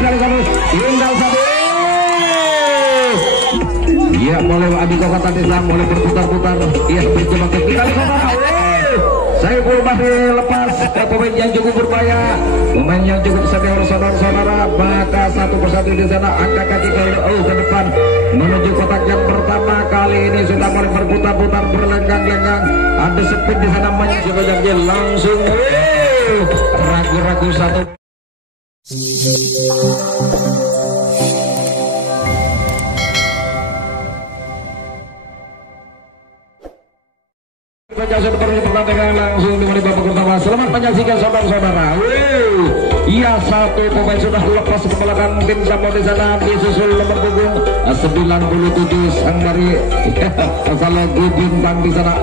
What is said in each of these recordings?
kali satu tinggal satu. Ya mulai adu kota desa mulai berputar-putar. Ya bercoba kali saudara. Saiful Bahri lepas pemain yang cukup berbahaya, pemain yang cukup senior saudara-saudara. Maka satu persatu di sana angkat kaki ke depan menuju kotak yang pertama. Kali ini sudah mulai berputar-putar berlenggang-lenggang. Ada speed di sana mencoba jadi langsung ragu-ragu satu. Pertandingan langsung dimulai babak pertama. Selamat menyaksikan saudara-saudara. Iya, satu pemain sudah lepas ke belakang tim Samo di sana disusul nomor punggung 97 sang dari Asalagu Bintang di sana.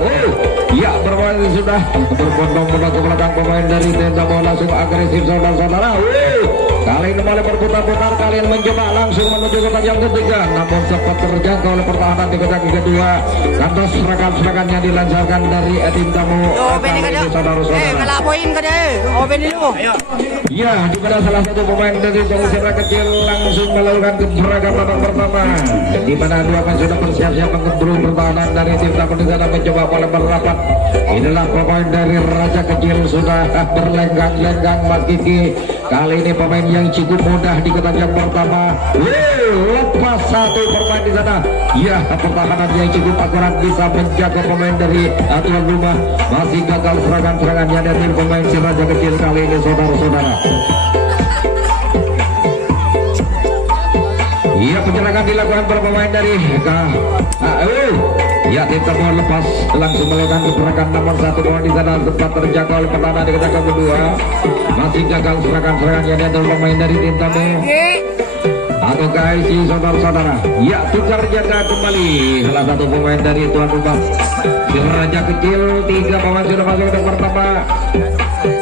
Iya, bermain sudah berbondong-bondong ke belakang pemain dari tim Samo langsung agresif saudara-saudara. Kali ini mulai berputar-putar, kalian mencoba langsung menuju kotak yang ketiga, namun sempat terjangkau oleh pertahanan di kotak yang kedua. Karena serangan-serangannya dilancarkan dari tim tamu. Ya, di mana salah satu pemain dari Jawa kecil langsung melakukan gebrakan babak pertama. Di mana dua pemain sudah bersiap-siap menggembur pertahanan dari tim tamu di sana mencoba mulai merapat. Inilah pemain dari Raja Kecil sudah berlenggang-lenggang Mas Kiki. Kali ini pemain yang cukup mudah di kotak yang pertama. Lepas satu pemain di sana. Ya, pertahanan yang cukup akurat bisa menjaga pemain dari tuan rumah. Masih gagal serangan-serangannya dari pemain si Raja Kecil kali ini saudara-saudara. Iya, penyerangan dilakukan berpemain dari ya, tim tamu lepas langsung melakukan gebrakan namun satu pemain di sana sempat terjangkau oleh pertahanan di kotak kedua. Masih gagal serangan-serangannya dari pemain dari tim tamu. Atau guys, saudara-saudara, ya tukar jaga kembali salah satu pemain dari tuan rumah si Raja Kecil. Tiga pemain sudah masuk ke pertama.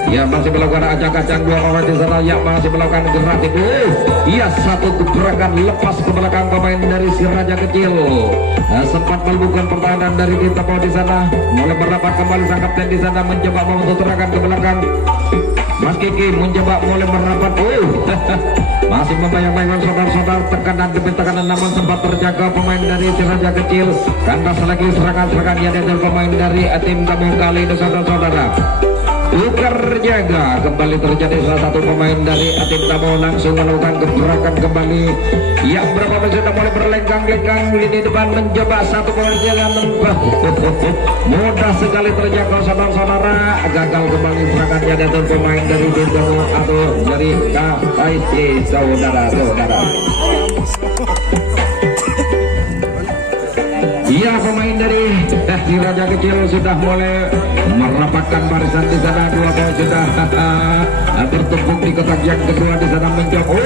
Ya, masih melakukan acak-acak dua pemain di sana. Ya, masih melakukan gerak itu. Iya, satu gebrakan lepas ke belakang pemain dari si Raja Kecil. Sempat melakukan pertahanan dari tim tamu di sana. Mulai merapat kembali sang kapten di sana mencoba membentuk serangan ke belakang. Mas Kiki mencoba mulai merapat. Masih membayang-bayang saudara-saudara, tekanan demi tekanan namun sempat terjaga pemain dari si Raja Kecil. Kandas lagi serangan-serangannya dari pemain dari tim tamu kali ini saudara-saudara. Tukar jaga kembali terjadi salah satu pemain dari tim tamu langsung melakukan gebrakan kembali. Ya, berapa pemain sudah mulai berlenggang-lenggang lini depan mencoba satu pemain yang mudah sekali terjangkau saudara-saudara. Gagal kembali serangannya dari pemain dari tim tamu atau dari KIC saudara-saudara. Iya, pemain dari si Raja Kecil sudah mulai merapatkan barisan di sana. Dua pemain sudah bertumpuk di kotak yang kedua di sana mencoba.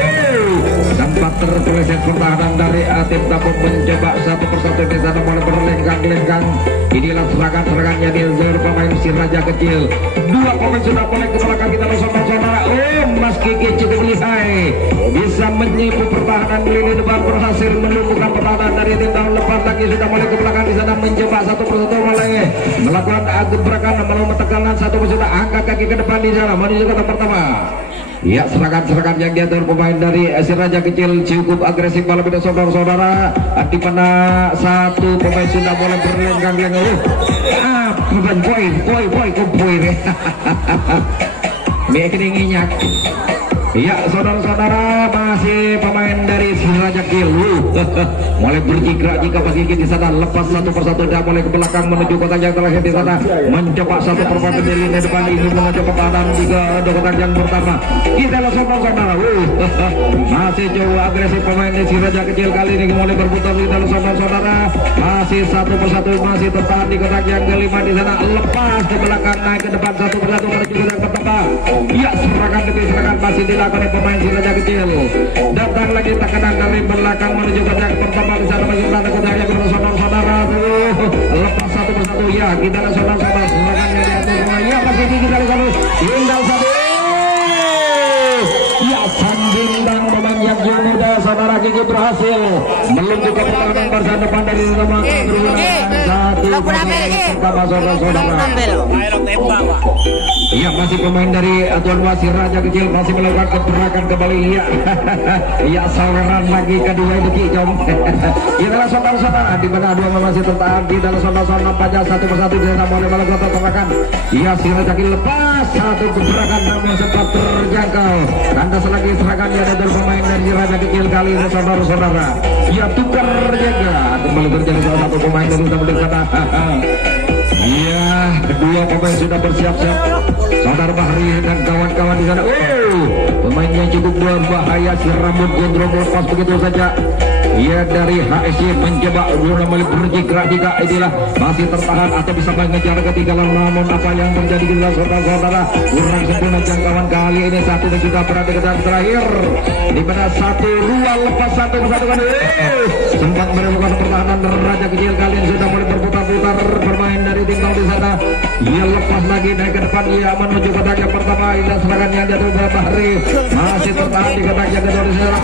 Sempat terpeleset pertahanan dari tim tamu mencoba satu persatu di sana mulai berlenggang-lenggang. Inilah serangan-serangannya dari pemain si Raja Kecil. Dua pemain sudah mulai ke belakang kita saudara-saudara. Mas Kiki cukup lihai, bisa menyipu pertahanan lini depan, berhasil melumpuhkan pertahanan dari tim tamu. Lepas lagi sudah mulai ke belakang di sana mencoba satu persatu mulai melakukan gebrakan melawan tekanan satu persatu angkat kaki ke depan di sana menuju kotak pertama. Ya, serangan-serangan yang diatur pemain dari si Raja Kecil cukup agresif malam ini saudara-saudara. Di mana satu pemain sudah mulai berlenggang-lenggang. Bukan boy. Mekinginyak. Ya, saudara-saudara, masih pemain dari si Raja Kecil mulai berjikrak jika pagi di sana. Lepas satu persatu dan mulai ke belakang menuju kotak yang terakhir di sana mencoba satu perempuan di lini depan ini mencoba pertahanan juga di kotak yang pertama. Kita langsung saudara. Masih jauh agresif pemain dari si Raja Kecil kali ini mulai berputar di dalam saudara. Masih satu persatu masih tertahan di kotak yang kelima di sana. Lepas ke belakang naik ke depan satu persatu menuju kotak pertama. Ya, serangan demi serangan masih dilakukan oleh pemain si Raja Kecil. Datang lagi tekanan dari belakang menuju kotak pertama di sana masih ada kotak yang saudara-saudara. Lepas satu persatu. Ya, kita saudara-saudara serangannya diatur semua. Ya, masih kita lihat tinggal satu. Ya, sang bintang pemain yang muda saudara Kiki berhasil melunjukkan pertahanan bersama depan dari sama bergunakan satu pertama saudara-saudara. Iya, masih pemain dari Tuan Wasir Raja Kecil masih melakukan pergerakan kembali. Iya, iya, saweran lagi kedua itu Kijong. Inilah saudara-saudara di mana dua masih tertahan di dalam saudara-saudara pajak satu persatu di sana mulai melakukan pergerakan. Iya, si Raja Kecil lepas satu pergerakan namun sempat terjangkau. Kandas lagi serangannya ada pemain dari Raja Kecil kali ini saudara-saudara. Iya, tukar jaga kembali terjadi salah satu pemain dari sana. Iya, kedua pemain sudah bersiap-siap. Saudara Bahri dan kawan-kawan di sana. Pemain yang cukup berbahaya, si rambut gondrong lepas begitu saja. Ia dari HSC mencoba kembali bergerak jika inilah masih tertahan atau bisa mengejar ketinggalan, namun apa yang terjadi di dalam saudara-saudara kurang sempurna jangkauan kali ini. Satu dan juga berada ke terakhir di mana satu dua lepas satu kan. Sempat menemukan pertahanan Raja Kecil kali ini sudah mulai berputar-putar bermain dari tim di sana. Ia lepas lagi naik ke depan, ia menuju kotak yang pertama. Ini serangan yang jatuh ke Bahri masih tertahan di kotak yang kedua di sana.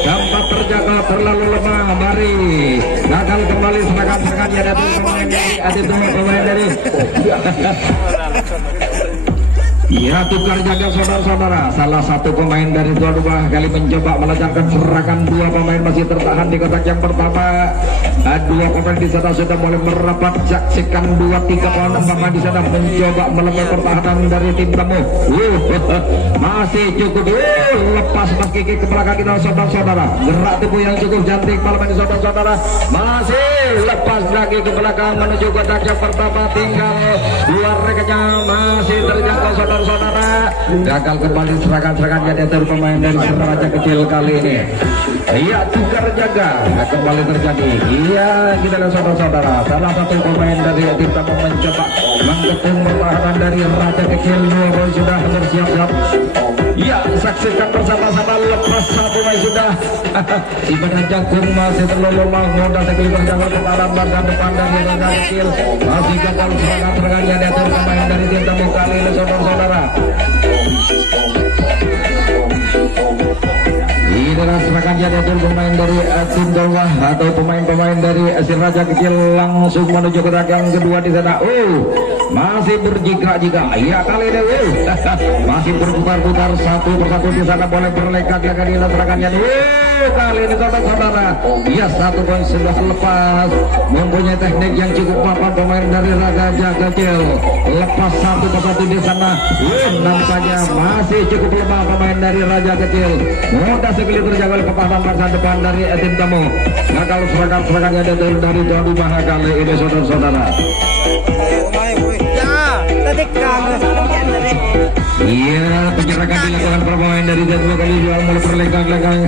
Dampak terjaga terlalu lemah. Mari gagal kembali serangan-serangan yang datang pemain dari pemain dari ya, tukar jaga saudara-saudara. Salah satu pemain dari tuan rumah kali mencoba melancarkan serangan. Dua pemain masih tertahan di kotak yang pertama. Dua pemain di sana sudah mulai merapat. Saksikan 2-3 pemain di sana mencoba melepas pertahanan dari tim tamu. Masih cukup. Lepas pas kiki ke belakang kita saudara-saudara. Gerak tubuh yang cukup cantik malam ini saudara-saudara. Masih lepas lagi ke belakang menuju kotak yang pertama. Tinggal dua rekannya masih terjangkau saudara-saudara. Gagal kembali serangan-serangan yang dari pemain dari Raja Kecil kali ini. Iya, tukar jaga kembali terjadi. Iya, kita lihat saudara-saudara. Salah satu pemain dari tim tamu mencoba mengepung pertahanan dari Raja Kecil. Sudah bersiap-siap. Iya, saksikan bersama-sama. Lepas satu pemain sudah. Ibadah Jagung masih terlalu lemah. Mudah sekali berjalan ke dalam bagian depan dari Raja Kecil. Masih gagal serangan-serangan yang dari pemain dari tim tamu kali ini saudara-saudara. Inilah serangan yang dari pemain dari tim bawah atau pemain-pemain dari Raja Kecil langsung menuju ke yang kedua di sana. Masih berjika-jika. Iya, kali ini masih berputar-putar satu persatu di sana boleh berlengkak-lengkak di serangannya. Kali ini saudara-saudara. Iya, satu poin sudah lepas. Mempunyai teknik yang cukup papan pemain dari Raja Kecil. Lepas satu persatu di sana. Nampaknya masih cukup lemah pemain dari Raja Kecil. Mudah sekali terjaga oleh pertahanan masa depan dari tim tamu. Gagal serangan-serangannya dari tuan rumah kali ini saudara-saudara. Iya, penyerangan dilakukan pemain dari dua kali jual mulai berlenggang-lenggang.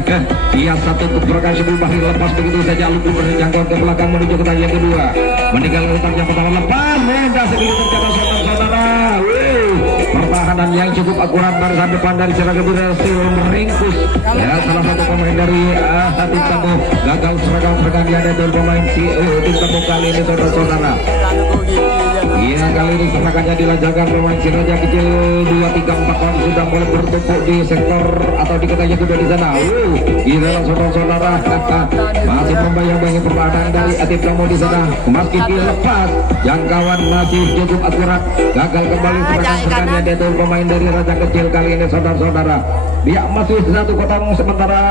Iya, satu keberkahan sebelum Bahri lepas begitu saja lupa berjangkau ke belakang menuju ke yang kedua. Meninggal utak yang pertama lepas. Mudah sekali terjaga saudara-saudara. Pertahanan yang cukup akurat barisan depan dari Seragam berhasil meringkus. Ya, salah satu pemain dari tim tamu gagal serangan-serangan yang ada dari pemain tim tamu kali ini saudara-saudara. Iya, kali ini serangannya dilancarkan pemain Raja Kecil. 2-3-4 orang sudah mulai bertumpuk di sektor atau di kota yang kedua di sana. Inilah saudara-saudara masih membayang-bayangi pertahanan dari tim tamu di sana. Meski dilepas, jangkauan masih cukup akurat. Gagal kembali serangan-serangannya dari pemain dari Raja Kecil kali ini saudara-saudara. Dia masih satu kotak sementara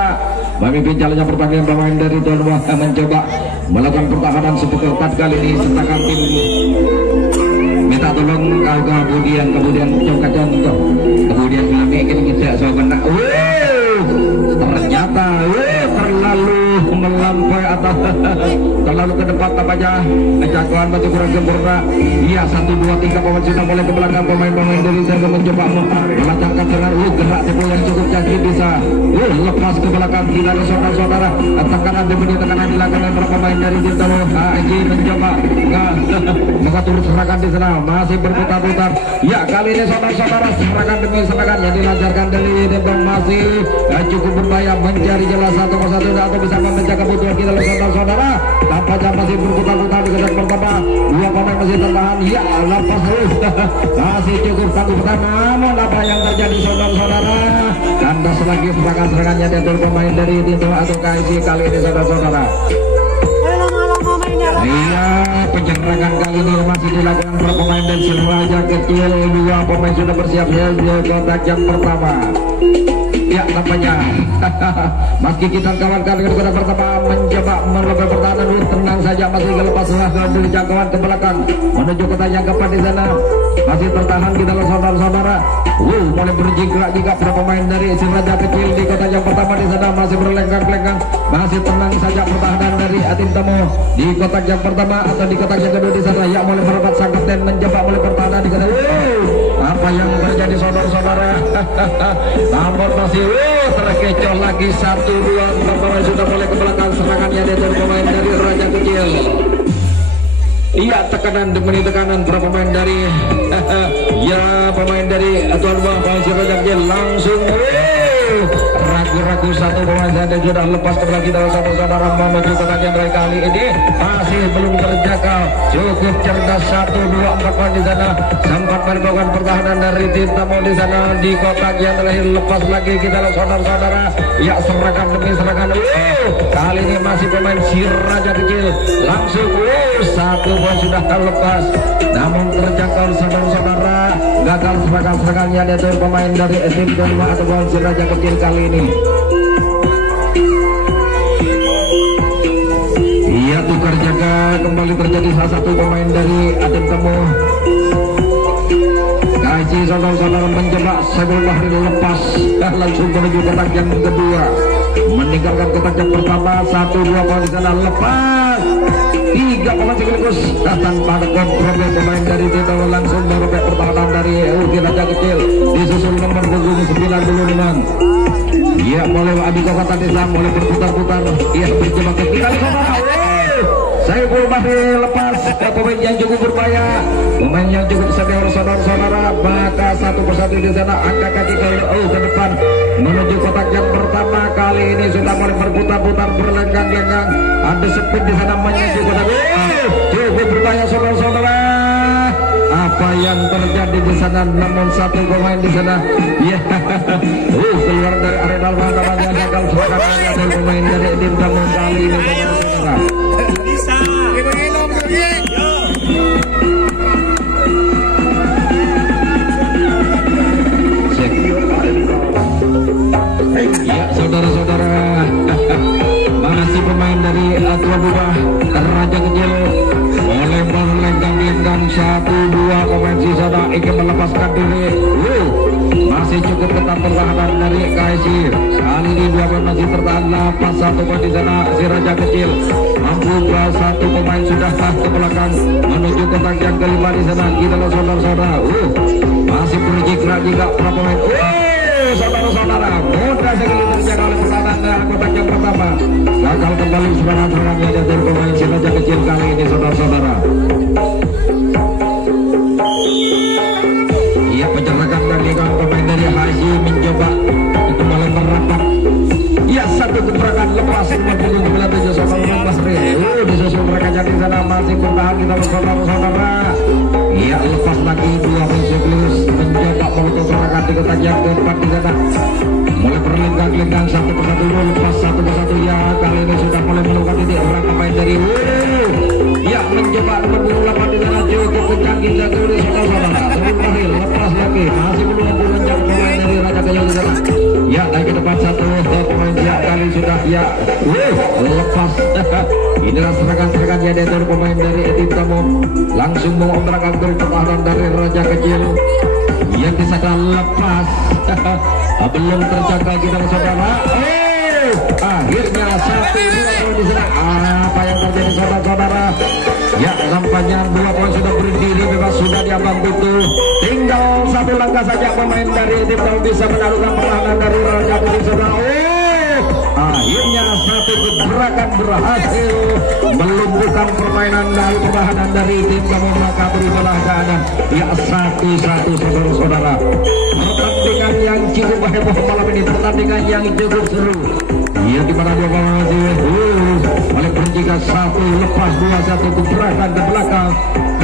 memimpin jalannya pertandingan pemain dari tuan rumah mencoba melakukan pertahanan seperti ketat kali ini. Sertakan tim minta tolong kemudian coba contoh kemudian bikin kita soalnya ternyata terlalu melampaui atau terlalu ke depan tampaknya jangkauan batu kurang sempurna. Iya, 1-2-3 pemain sudah mulai ke belakang pemain-pemain dari sana mencoba melancarkan dengan gerak tempo yang cukup canggih bisa lepas ke belakang. Tidak ada saudara-saudara tekanan demi tekanan dilakukan oleh pemain dari Jintamo. Haji mencoba mengatur serangan di sana masih berputar-putar. Ya, kali ini saudara-saudara serangan demi serangan yang dilancarkan dari Jintamo masih cukup berbahaya mencari jelas satu persatu atau bisa memecah kebutuhan kita saudara-saudara. Tampaknya masih berputar-putar di kotak pertama. Dua pemain masih tertahan. Ya, lepas masih cukup satu pertama. Namun apa yang terjadi saudara-saudara? Kandas lagi serangan-serangannya dari pemain dari Tinto atau KIC kali ini saudara-saudara. Iya, penyerangan kali ini masih dilakukan para pemain dan si Raja Kecil. Dua pemain sudah bersiap-siap di kotak yang pertama. Ya, tampaknya meski kita kawan-kawan di kotak pertama mencoba melakukan pertahanan, tenang saja masih lepas dari jangkauan ke belakang menuju kotak yang keempat di sana. Masih tertahan kita saudara-saudara. Mulai berjingkrak jika para pemain dari si Raja Kecil di kotak yang pertama di sana masih berlenggang-lenggang. Masih tenang saja pertahanan dari Atim Tamo di kotak yang pertama atau di kotak yang kedua di sana. Ya, mulai merapat sangkap dan mencoba mulai pertahanan di kotak. Apa yang terjadi saudara-saudara? Namun masih terkecoh lagi 1-2. Pemain sudah mulai ke belakang serangannya dari pemain dari Raja Kecil. Iya, tekanan demi tekanan para pemain dari ya pemain dari tuan rumah Raja Kecil langsung ragu-ragu satu pemain dan sudah lepas ke belakang kita saudara-saudara menuju kotak yang kali ini masih belum terjangkau. Cukup cerdas 1-2-4 poin di sana. Sempat melakukan pertahanan dari tim tamu di sana di kotak yang terakhir. Lepas lagi kita saudara-saudara. Ya, serangan demi serangan. Kali ini masih pemain si Raja Kecil langsung satu poin sudah lepas. Namun terjangkau saudara-saudara. Gagal serangan-serangannya dari pemain dari tim Dharma atau pemain si Raja Kecil kali ini. Iya, tukar jaga kembali terjadi salah satu pemain dari Atim Temu. Kaji saudara-saudara mencoba sebelum Bahri lepas langsung menuju kotak yang kedua, meninggalkan kotak yang pertama. 1-2 poin di sana lepas. 3 pemain sekaligus tanpa kompromi pemain dari Tito langsung merobek pertahanan dari Raja Kecil disusul nomor punggung 95. Iya, mulai Abi Kokota desa mulai berputar-putar. Iya, berjebak kali saudara. Saya Bahri lepas pemain yang cukup berbahaya, pemain yang cukup senior saudara-saudara. Maka satu persatu di sana angkat kaki ke depan menuju kotak yang pertama. Kali ini sudah mulai berputar-putar berlenggang-lenggang. Ada speed di sana menuju kotak. Cukup berbahaya saudara-saudara. Apa yang terjadi di sana? Namun satu pemain di sana ya keluar dari arena lapangan yang gagal serangan dari pemain dari tim tamu kali ini saudara-saudara. Ya saudara-saudara, masih pemain dari tuan rumah Raja Kecil oleh melenggang-lenggang 1-2 pemain sisa ingin melepaskan diri. Masih cukup ketat pertahanan dari KSI. Kali ini 2 pemain masih tertahan lepas 1 pemain di sana si Raja Kecil mampu 1 pemain sudah ke belakang menuju kotak yang kelima di sana. Kita saudara-saudara masih berjingkrak juga para pemain. Saudara-saudara, mudah sekali terjaga oleh pertahanan kotak yang pertama. Gagal kembali serangan-serangannya dari pemain si Raja Kecil kali ini saudara-saudara. Iya, penyerangan dari pemain dari Haji mencoba itu malah merapat. Iya, satu gebrakan lepas 57 saudara-saudara. Disusul mereka jadi sana masih bertahan kita saudara-saudara. Iya, lepas lagi 2 musuh mencoba menutup serangan di kotak yang keempat di sana. Mulai berlenggang-lenggang satu persatu lepas satu persatu. Ya, kali ini sudah mulai menemukan titik orang pemain dari ya mencoba nomor 28 di sana. Cukup kencang kita tulis saudara-saudara. Sebelum berakhir lepas lagi masih belum mampu menjauh pemain dari Raja Kecil di sana. Ya, naik ke depan satu pemain ya kali sudah ya lepas. Inilah serangan-serangannya dari pemain dari Tim Tamu langsung mengontrakkan dari pertahanan dari Raja Kecil yang bisa lepas. Belum terjangkau kita saudara. Akhirnya 1-2 di sana. Apa yang terjadi saudara-saudara? Ya, nampaknya 2 poin sudah berdiri bebas, sudah diambang tutup. Tinggal 1 langkah saja pemain dari Tim Tamu bisa menaklukkan pertahanan dari Raja Kecil saudara. Akhirnya satu gebrakan berhasil melumpuhkan permainan dari pertahanan dari Tim Tamu. Maka berubahlah keadaan ya 1-1 saudara-saudara. Pertandingan yang cukup heboh malam ini, pertandingan yang cukup seru. Ya, di mana 2 pemain oleh berjika 1 lepas 2-1 gebrakan ke belakang.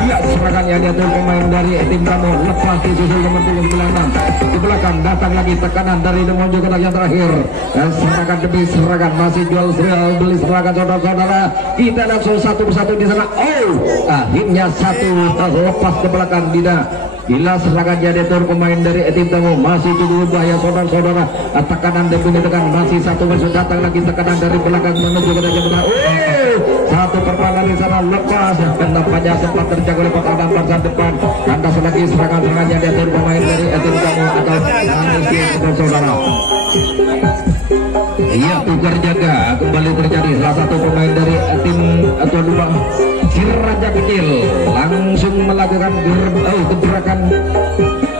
Ya, serangan yang diatur pemain dari tim tamu lepas disusul nomor 26 ke belakang, datang lagi tekanan dari menuju kotak yang terakhir, dan serangan demi serangan masih jual beli serangan saudara-saudara. Kita langsung satu persatu di sana. Oh, akhirnya satu lepas ke belakang Dida. Bila serangan jadi tur pemain dari tim tamu masih cukup bahaya saudara-saudara. Tekanan demi tekan masih satu masuk, datang lagi tekanan dari belakang menuju ke dalam. Satu pertahanan di sana lepas, dan nampaknya sempat terjaga oleh pertahanan barisan depan. Kandas lagi serangan-serangan yang diatur pemain dari tim tamu atau saudara. Iya, tukar jaga kembali terjadi. Salah satu pemain dari tim atau dua Siraja Kecil langsung melakukan gebrakan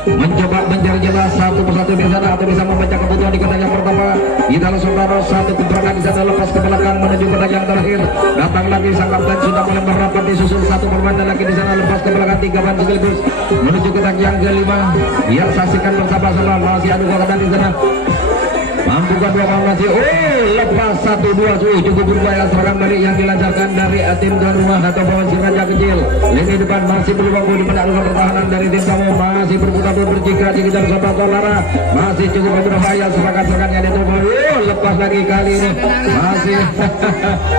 mencoba mencari jelas satu persatu di sana atau bisa membaca kebutuhan di kotak yang pertama. Kita saudara satu gebrakan di sana lepas ke belakang menuju kotak yang terakhir. Datang lagi sang kapten sudah mulai merapat disusul satu permainan lagi di sana lepas ke belakang 3 ban sekaligus menuju kotak yang kelima. Ya, saksikan bersama-sama masih adu kotak di sana. Mampukah dua masih lepas 1-2 cukup berbahaya serangan balik yang dilancarkan dari tim tuan rumah atau pemain Siraja Kecil. Lini depan masih belum mampu menaklukkan pertahanan dari tim tamu, masih berputar berjika jika saudara-saudara masih cukup berbahaya serangan-serangan yang ditutup. Lepas lagi kali ini masih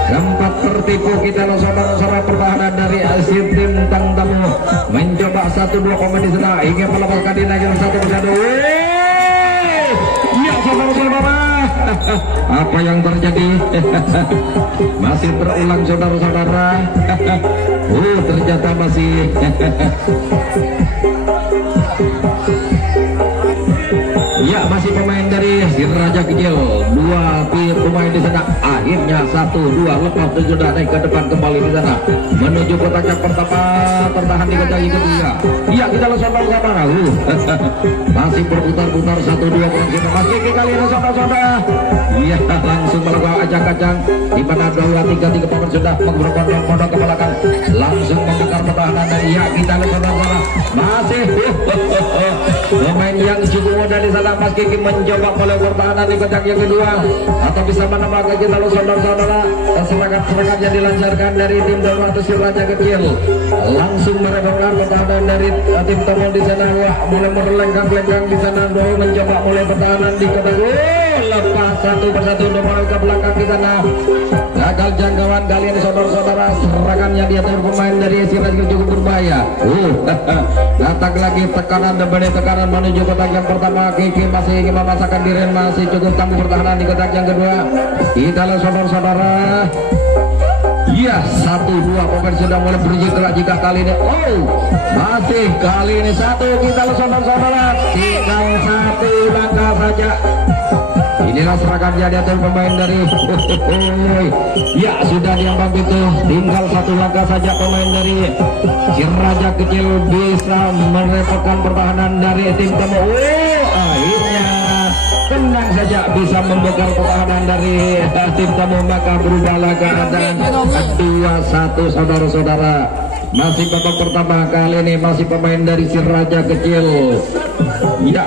sempat tertipu kita saudara-saudara pertahanan dari tim tamu mencoba 1-2 komen di sana ingin melepaskan dinaikkan 1-1. Apa yang terjadi? Masih terulang saudara-saudara. Ternyata masih ya, masih pemain dari Siraja Kecil. Dua pemain di sana. Akhirnya 1-2 lepas dan sudah naik ke depan kembali di sana menuju kotak yang pertama, tertahan di kotak yang kedua. Ya, kita langsung saudara. Masih berputar-putar 1-2 masih kali ini saudara-saudara. Iya, langsung melakukan acak-acak di mana 2-3 pemain sudah mengerbondong-bondong ke belakang, langsung membakar pertahanan. Dan ya, kita saudara-saudara masih pemain yang cukup muda di sana. Mas Kiki mencoba mulai pertahanan di kotak yang kedua atau bisa menambahkan kita saudara-saudara. Serangan yang dilancarkan dari tim Dewa atau Siraja Kecil langsung merebakkan pertahanan dari tim tamu di sana. Wah, mulai merelenggang-lenggang di sana. Doi mencoba mulai pertahanan di kotak. Lepas satu persatu mulai ke belakang di sana. Gagal jangkauan kali ini saudara-saudara. Serangannya dia pemain dari Siraja cukup berbahaya. Datang lagi tekanan demi tekanan menuju kotak yang pertama. Kiki masih ingin memasakkan diri, masih cukup tangguh pertahanan di kotak yang kedua. Kita lihat saudara-saudara. Ya, 1-2 pemain sudah mulai bergerak jika kali ini. Masih kali ini satu. Kita lihat saudara-saudara. Tinggal satu langkah saja. Inilah serangan yang diatur pemain dari ya, sudah diambang itu. Tinggal satu langkah saja pemain dari Siraja Kecil bisa merepotkan pertahanan dari tim tamu. Akhirnya tenang saja bisa membekal pertahanan dari tim tamu, maka berubahlah keadaan 2-1 saudara-saudara. Masih babak pertama kali ini masih pemain dari Siraja Kecil. Ya,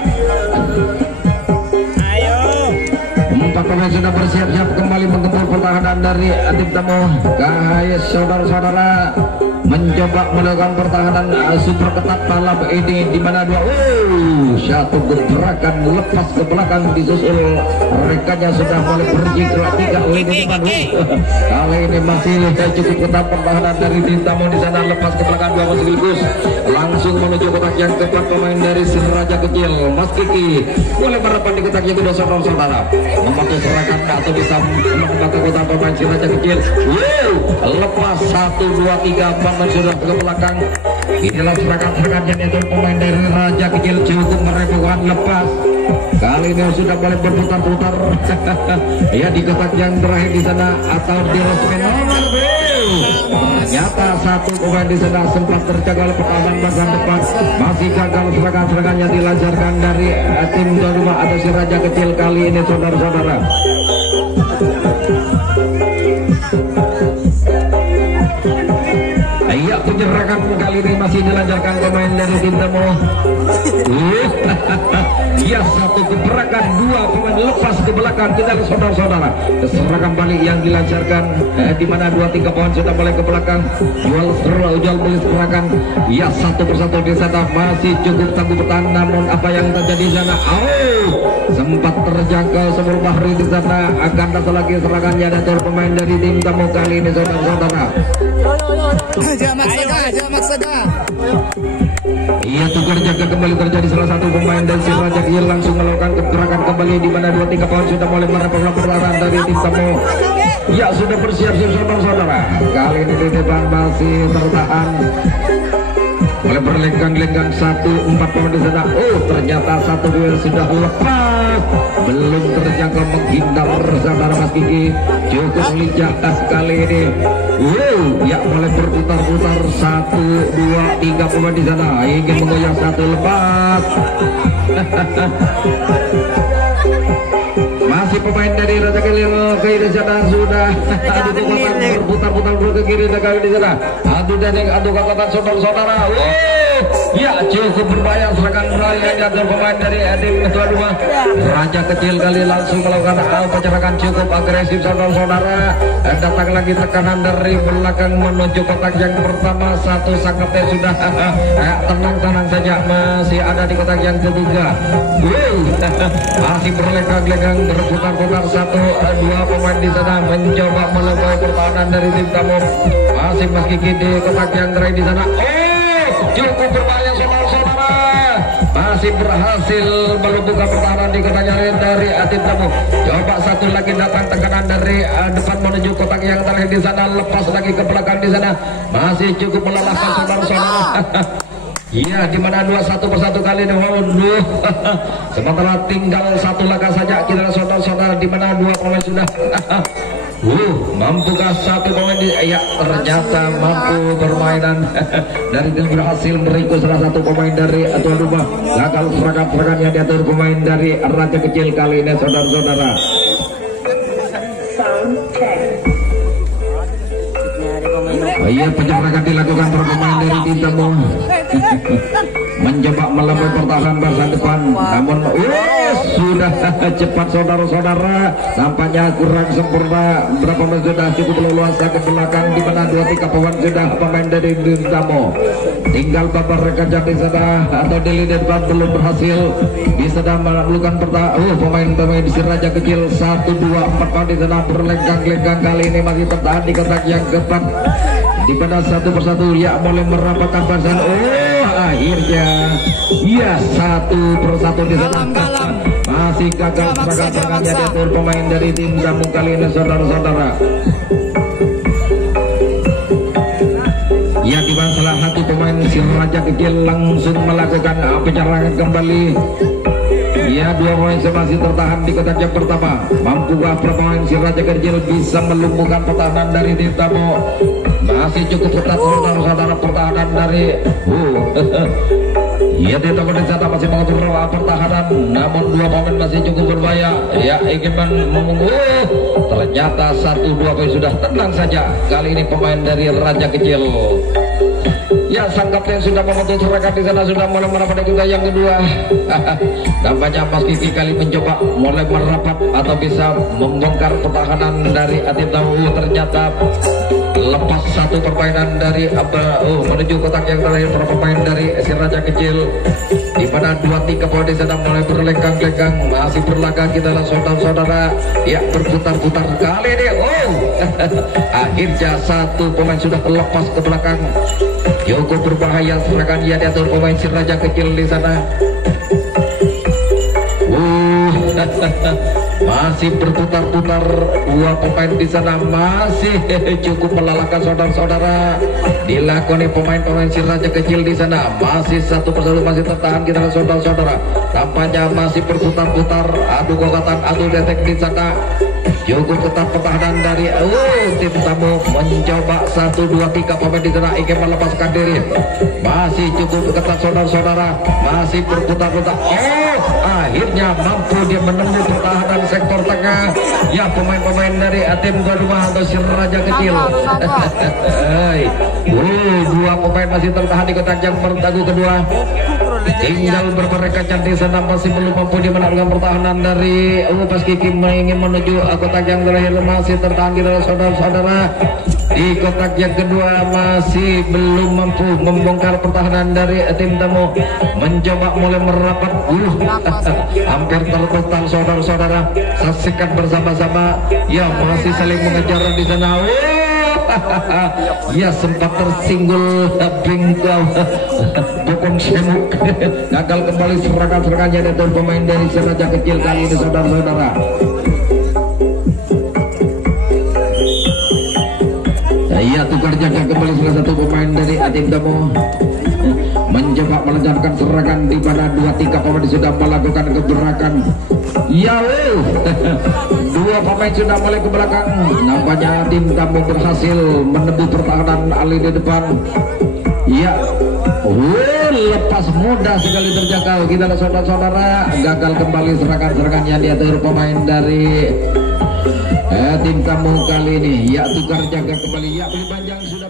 empat pemain sudah bersiap-siap kembali menggempur pertahanan dari tim tamu. Guys, saudara-saudara mencoba melakukan pertahanan super ketat malam ini di mana satu gebrakan lepas ke belakang disusul rekannya sudah mulai bergerak 3 lini depan. Kali ini masih cukup ketat pertahanan dari tim tamu di sana, lepas ke belakang 2 sekaligus langsung menuju kotak yang keempat pemain dari Siraja Kecil. Mas Kiki mulai merapat di kotak yang kedua saudara-saudara, membantu serangan atau bisa membantu kotak pemain Siraja Kecil. Lepas 1-2-3 pemain sudah ke belakang. Inilah serangan-serangan yang itu pemain dari Raja Kecil cukup merepotkan lepas. Kali ini sudah boleh berputar-putar ya di kotak yang terakhir di sana atau di resmi nomor. Ternyata satu pemain di sana sempat terjaga oleh pertahanan bagian depan. Masih gagal serangan-serangan yang dilancarkan dari tim tuan rumah atau Siraja Kecil kali ini saudara-saudara. Iya, penyerangan kali ini masih dilancarkan pemain dari tim tamu. Ya, satu gebrakan, dua pemain lepas ke belakang. Kita lihat saudara-saudara, serangan balik yang dilancarkan di mana 2-3 pemain sudah mulai ke belakang. Jual beli serangan. Ya, satu persatu di sana masih cukup tangguh bertahan. Namun apa yang terjadi di sana? Sempat terjangkau Semur Bahri di sana. Akan datang lagi serangannya dari pemain dari tim tamu kali ini saudara-saudara. Jamak saja. Iya, tukar jaga kembali terjadi salah satu pemain dan si Raja Kecil langsung melakukan gerakan kembali di mana 2-3 pemain sudah mulai merapat perlahan dari tim tamu. Ya, sudah bersiap-siap saudara-saudara. Kali ini di depan masih tertahan oleh berlenggang-lenggang 1-4 pemain di sana. Ternyata satu duel sudah lepas, belum terjangkau menghindar saudara Mas Kiki. Cukup lincah kali ini. Ya, mulai berputar-putar 1-2-3 pemain di sana ingin menggoyang satu lepas. Masih pemain dari Raja Kelil ke sana sudah berputar-putar ke kiri kali di sana. Adu kekuatan saudara-saudara. Ya, cukup berbahaya serangan yang diatur pemain dari tim kedua rumah. Raja Kecil kali langsung melakukan penyerangan cukup agresif saudara-saudara. Datang lagi tekanan dari belakang menuju kotak yang pertama. Satu sangatnya sudah tenang-tenang saja, masih ada di kotak yang ketiga. Masih berlenggang-lenggang berputar-putar 1-2 pemain di sana mencoba melakukan pertahanan dari tim tamu. Masih Mas Kiki di kotak yang terakhir di sana. Cukup berbahaya saudara-saudara, masih berhasil melumpuhkan pertahanan di kotak dari tim tamu. Coba satu lagi datang tekanan dari depan menuju kotak yang terakhir di sana, lepas lagi ke belakang di sana, masih cukup melelahkan saudara-saudara. Iya, di mana 2-1 persatu kali ini. Sementara tinggal satu langkah saja kita saudara-saudara, di mana 2 pemain sudah mampukah satu pemain ya, ternyata mampu permainan dari tim berhasil meringkus salah satu pemain dari tuan rumah. Gagal serangan yang diatur pemain dari Raja Kecil kali ini saudara-saudara. Iya, penyerangan dilakukan para pemain dari tim tamu. Mencoba melampaui pertahanan barisan depan, namun sudah cepat saudara-saudara, nampaknya kurang sempurna. Berapa menit sudah cukup leluasa ke belakang, di mana 2-3 pemain sudah pemain dari tim tamu. Tinggal babar rekan di sana atau Deli depan belum berhasil bisa melakukan pemain-pemain di Raja Kecil 1-2-4 di sana berlenggang-lenggang kali ini masih tertahan di kotak yang keempat, di mana satu persatu ya mulai merapatkan barisan. Akhirnya ya, satu persatu di sana masih gagal serangannya diatur pemain dari tim tamu kali ini saudara-saudara. Ya, di mana salah satu pemain si Raja Kecil langsung melakukan penyerangan kembali. Ya, 2 pemain masih tertahan di kotak yang pertama. Mampukah pemain si Raja Kecil bisa melumpuhkan pertahanan dari tim tamu? Masih cukup ketat saudara-saudara pertahanan dari ya, tim tamu di sana masih mengatur pertahanan, namun 2 pemain masih cukup berbahaya. Ya, ingin ternyata 1-2 pemain sudah tenang saja. Kali ini pemain dari Raja Kecil. Ya, sang kapten sudah membentuk serangan di sana, sudah mulai merapat kita yang kedua. Nampaknya Mas Kiki kali mencoba mulai merapat atau bisa membongkar pertahanan dari tim tamu. Ternyata lepas satu permainan dari menuju kotak yang terakhir para pemain dari si Raja Kecil, di mana 2-3 pemain di sana mulai berlenggang-lenggang, masih berlaga kita lah saudara-saudara. Ya, berputar-putar kali ini. Akhirnya satu pemain sudah terlepas ke belakang. Cukup berbahaya serangan yang diatur pemain si Raja Kecil di sana. Masih berputar-putar 2 pemain di sana, masih cukup melelahkan saudara-saudara. Dilakoni pemain-pemain si Raja Kecil di sana, masih satu persatu masih tertahan kita saudara-saudara. Tampaknya masih berputar-putar, adu kekuatan, adu detek di sana. Cukup ketat pertahanan dari tim tamu, mencoba 1-2-3 pemain di sana ingin melepaskan diri. Masih cukup ketat saudara-saudara, masih berputar-putar. Akhirnya mampu dia menembus pertahanan sektor tengah. Ya pemain-pemain dari tim tuan rumah atau si Raja Kecil. Dua pemain masih tertahan di kotak yang bertagu kedua. Tinggal bermereka cantik sana masih belum mampu dia menaklukkan pertahanan dari Pas Kiki ingin menuju kotak yang terakhir masih tertahan di dalam saudara-saudara. Di kotak yang kedua masih belum mampu membongkar pertahanan dari tim tamu. Mencoba mulai merapat. Hampir terpental saudara-saudara. Saksikan bersama-sama. Ya masih saling mengejar di sana. Ya sempat tersinggul bingkau bukan semuk. Gagal kembali serangan-serangannya dari pemain dari Raja Kecil kali ini saudara-saudara. Ya tukar jaga kembali salah satu pemain dari tim tamu. Mencoba melancarkan serangan di mana 2-3 pemain sudah melakukan gebrakan. Ya dua pemain sudah mulai ke belakang. Nampaknya tim tamu berhasil menembus pertahanan Ali di depan. Ya lepas mudah sekali terjangkau. Kita saudara-saudara gagal kembali serangan-serangan yang diatur pemain dari tim tamu kali ini. Ya tukar jaga kembali. Ya Beli Panjang sudah